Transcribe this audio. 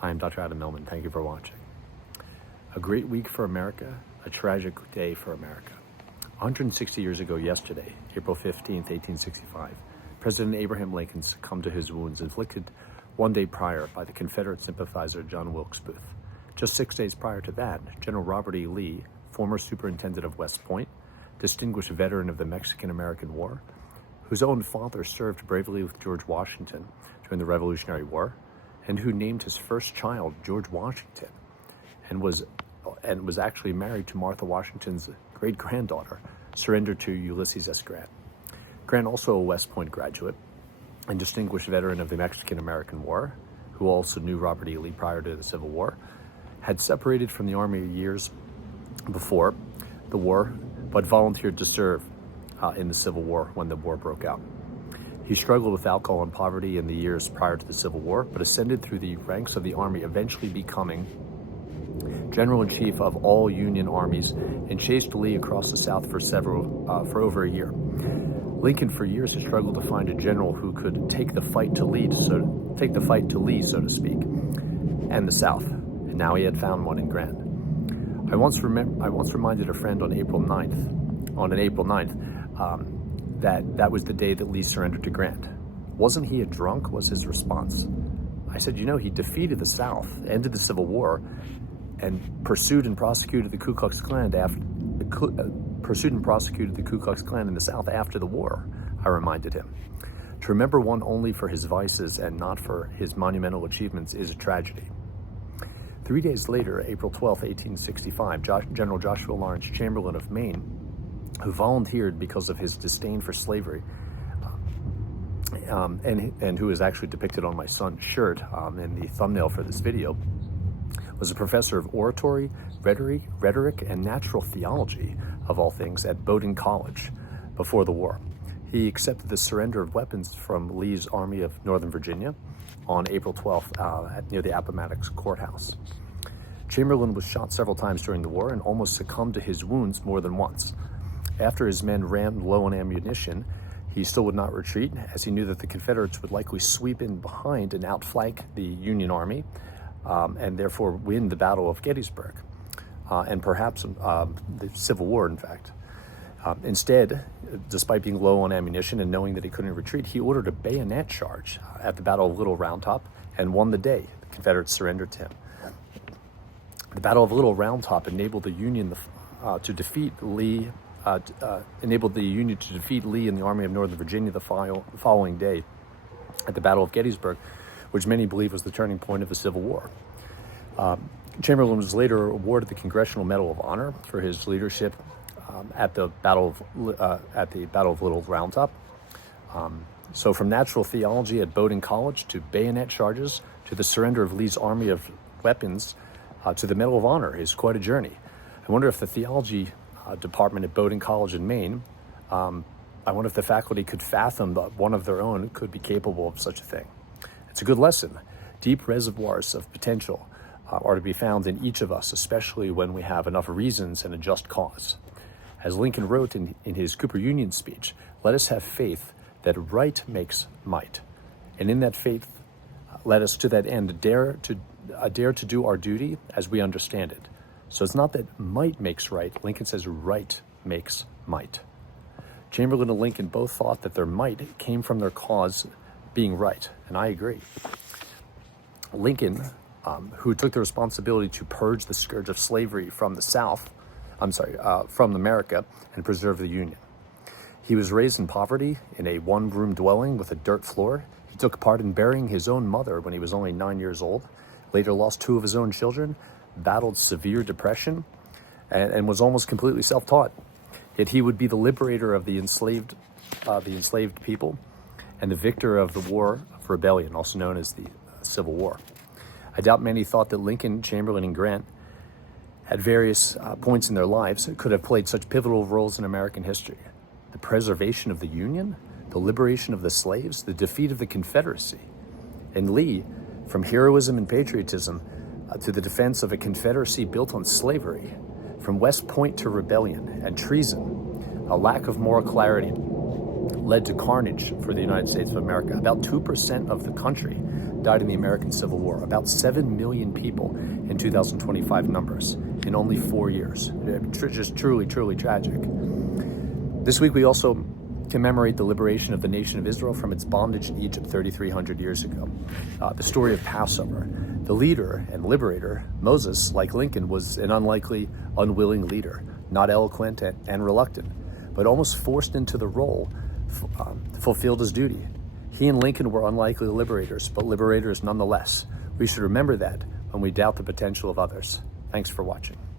Hi, I'm Dr. Adam Millman. Thank you for watching. A great week for America, a tragic day for America. 160 years ago yesterday, April 15th, 1865, President Abraham Lincoln succumbed to his wounds inflicted one day prior by the Confederate sympathizer John Wilkes Booth. Just 6 days prior to that, General Robert E. Lee, former superintendent of West Point, distinguished veteran of the Mexican-American War, whose own father served bravely with George Washington during the Revolutionary War, and who named his first child George Washington, and was actually married to Martha Washington's great-granddaughter, surrendered to Ulysses S. Grant. Grant, also a West Point graduate and distinguished veteran of the Mexican-American War, who also knew Robert E. Lee prior to the Civil War, had separated from the Army years before the war, but volunteered to serve in the Civil War when the war broke out. He struggled with alcohol and poverty in the years prior to the Civil War, but ascended through the ranks of the Army, eventually becoming General-in-Chief of all Union armies, and chased Lee across the South for over a year. Lincoln, for years, has struggled to find a general who could take the fight to Lee, so to speak, and the South. And now he had found one in Grant. I once reminded a friend on April 9th, that was the day that Lee surrendered to Grant. Wasn't he a drunk, was his response. I said, he defeated the South, ended the Civil War, and pursued and prosecuted the Ku Klux Klan in the South after the war, I reminded him. To remember one only for his vices and not for his monumental achievements is a tragedy. 3 days later, April 12, 1865, General Joshua Lawrence Chamberlain of Maine, who volunteered because of his disdain for slavery, and who is actually depicted on my son's shirt in the thumbnail for this video, was a professor of oratory, rhetoric, and natural theology, of all things, at Bowdoin College before the war. He accepted the surrender of weapons from Lee's Army of Northern Virginia on April 12th near the Appomattox Courthouse. Chamberlain was shot several times during the war and almost succumbed to his wounds more than once. After his men ran low on ammunition, he still would not retreat, as he knew that the Confederates would likely sweep in behind and outflank the Union Army, and therefore win the Battle of Gettysburg, and perhaps the Civil War, in fact. Instead, despite being low on ammunition and knowing that he couldn't retreat, he ordered a bayonet charge at the Battle of Little Round Top and won the day. The Confederates surrendered to him. The Battle of Little Round Top enabled the Union to defeat Lee in the Army of Northern Virginia the following day at the Battle of Gettysburg, which many believe was the turning point of the Civil War. Chamberlain was later awarded the Congressional Medal of Honor for his leadership at the Battle of Little Round Top. So from natural theology at Bowdoin College to bayonet charges to the surrender of Lee's Army of weapons to the Medal of Honor is quite a journey. I wonder if the theology department at Bowdoin College in Maine, I wonder if the faculty could fathom that one of their own could be capable of such a thing. It's a good lesson. Deep reservoirs of potential are to be found in each of us, especially when we have enough reasons and a just cause. As Lincoln wrote in his Cooper Union speech, let us have faith that right makes might. And in that faith, let us to that end dare to do our duty as we understand it. So it's not that might makes right. Lincoln says right makes might. Chamberlain and Lincoln both thought that their might came from their cause being right, and I agree. Lincoln, who took the responsibility to purge the scourge of slavery from from America and preserve the Union. He was raised in poverty in a one-room dwelling with a dirt floor. He took part in burying his own mother when he was only 9 years old, later lost 2 of his own children, battled severe depression, and was almost completely self-taught. Yet he would be the liberator of the enslaved people and the victor of the War of Rebellion, also known as the Civil War. I doubt many thought that Lincoln, Chamberlain, and Grant, at various points in their lives, could have played such pivotal roles in American history. The preservation of the Union, the liberation of the slaves, the defeat of the Confederacy. And Lee, from heroism and patriotism to the defense of a Confederacy built on slavery, from West Point to rebellion and treason, a lack of moral clarity, led to carnage for the United States of America. About 2% of the country died in the American Civil War. About 7 million people in 2025 numbers in only 4 years. Just truly, truly tragic. This week we also commemorate the liberation of the nation of Israel from its bondage in Egypt 3,300 years ago. The story of Passover. The leader and liberator, Moses, like Lincoln, was an unlikely, unwilling leader, not eloquent and reluctant, but almost forced into the role, fulfilled his duty. He and Lincoln were unlikely liberators, but liberators nonetheless. We should remember that when we doubt the potential of others. Thanks for watching.